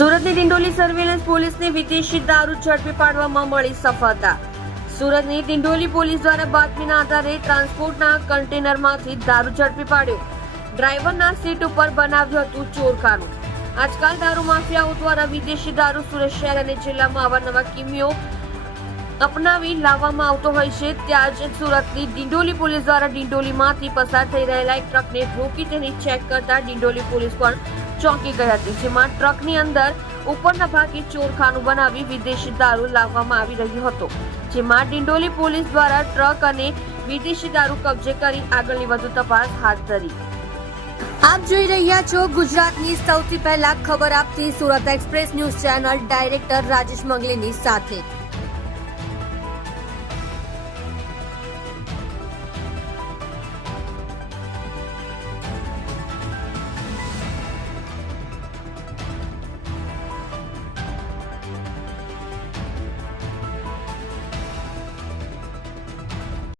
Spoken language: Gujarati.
સુરતની ડિંડોલી સર્વેલન્સ પોલીસને વિદેશી દારૂ ઝડપી પાડવામાં મળી સફળતા. સુરતની ડિંડોલી પોલીસ દ્વારા બાતમીના આધારે ટ્રાન્સપોર્ટના કન્ટેનરમાંથી દારૂ ઝડપી પાડ્યો. ડ્રાઈવરના સીટ ઉપર બનાવ્યું હતું ચોરખાનું આજકાલ દારૂ માફિયાઓ દ્વારા વિદેશી દારૂ સુરત શહેર અને જિલ્લામાં અવારનવા કિમીઓ અપનાવી લાવવામાં આવતો હોય છે. ત્યાં જ સુરતની ડિંડોલી પોલીસ દ્વારા ડિંડોલીમાંથી પસાર થઈ રહેલા એક ટ્રકને રોકી તેની ચેક કરતા ડિંડોલી પોલીસ પણ ચોંકી ગઈ હતી, જેમાં ટ્રકની અંદર ઉપરના ભાગે ચોરખાનું બનાવી વિદેશી દારૂ લાવવામાં આવી રહ્યો હતો, જેમાં ડિંડોલી પોલીસ દ્વારા ટ્રક અને વિદેશી દારૂ કબજે કરી આગળની વધુ તપાસ હાથ ધરી. આપ જોઈ રહ્યા છો ગુજરાતની સૌથી પહેલા ખબર આપતી Surat express news channel director Rajesh મંગલીની સાથે.